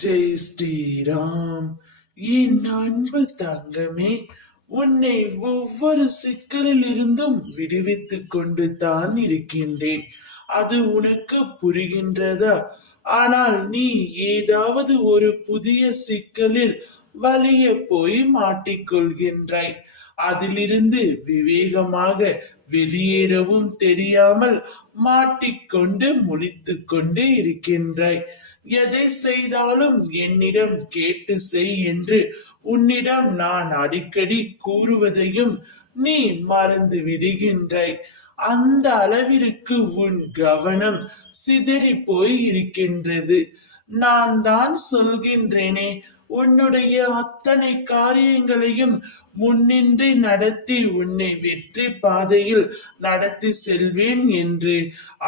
ஜெய் ஸ்ரீராம். என் அன்பு தங்கமே, உன்னை ஒவ்வொரு சிக்கலில் இருந்தும் விடுவித்துக் கொண்டு தான் இருக்கின்றேன். அது உனக்கு புரிகின்றதா? ஆனால் நீ ஏதாவது ஒரு புதிய சிக்கலில் வலிய போய் மாட்டிக்கொள்கின்றாய். அதிலிருந்து விவேகமாக வெளியேறவும் தெரியாமல் மாட்டிக்கொண்டு முழித்துக் கொண்டு இருக்கின்றாய். எதை செய்தாலும் என்னிடம் கேட்டு செய் என்று உன்னிடம் நான் அடிக்கடி கூறுவதையும் நீ மறந்து விடுகின்றாய். அந்த அளவிற்கு உன் கவனம் சிதறி போய் இருக்கின்றது. நான் தான் சொல்கின்றேனே, உன்னுடைய அத்தனை காரியங்களையும் முன்னின்று நடத்தி உன்னை வெற்றி பாதையில் நடத்தி செல்வேன் என்று.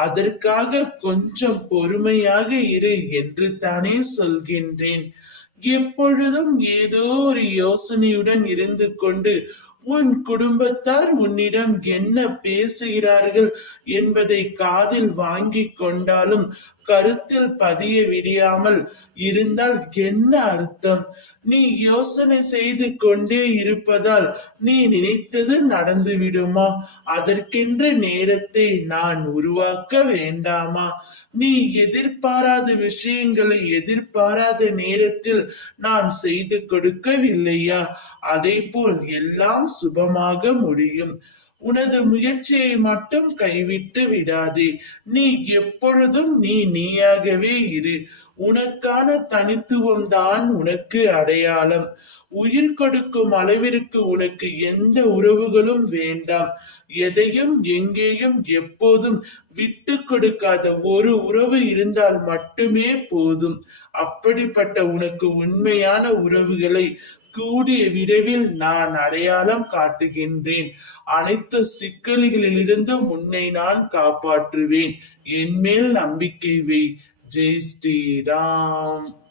அதற்காக கொஞ்சம் பொறுமையாக இரு என்று தானே சொல்கின்றேன். எப்பொழுதும் ஏதோ ஒரு யோசனையுடன் இருந்து கொண்டு உன் குடும்பத்தார் உன்னிடம் என்ன பேசுகிறார்கள் என்பதை காதில் வாங்கிக் கொண்டாலும் கருத்தில் பதிய விடாமல் இருந்தால் என்ன அர்த்தம்? நீ யோசனை செய்து கொண்டே இருப்பதால் நீ நினைத்தது நடந்து விடுமா? அதற்கென்ற நேரத்தை நான் உருவாக்க வேண்டாமா? நீ எதிர்பாராத விஷயங்களை எதிர்பாராத நேரத்தில் நான் செய்து கொடுக்கவில்லையா? அதே போல் எல்லாம் சுபமாக முடியும். உனது முயற்சியை மட்டும் கைவிட்டு விடாதே. நீ எப்பொழுதும் நீயாகவே இரு. உனக்கான தனித்துவம் தான் உனக்கு அடையாளம். உயிர் கொடுக்கும் அளவிற்கு உனக்கு எந்த உறவுகளும் வேண்டாம். எதையும் எங்கேயும் எப்போதும் விட்டு கொடுக்காத ஒரு உறவு இருந்தால் மட்டுமே போதும். அப்படிப்பட்ட உனக்கு உண்மையான உறவுகளை கூடிய விரைவில் நான் அடையாளம் காட்டுகின்றேன். அனைத்து சிக்கல்களிலிருந்தும் உன்னை நான் காப்பாற்றுவேன். என் மேல் நம்பிக்கை வை. ஜெய் ஸ்ரீராம்.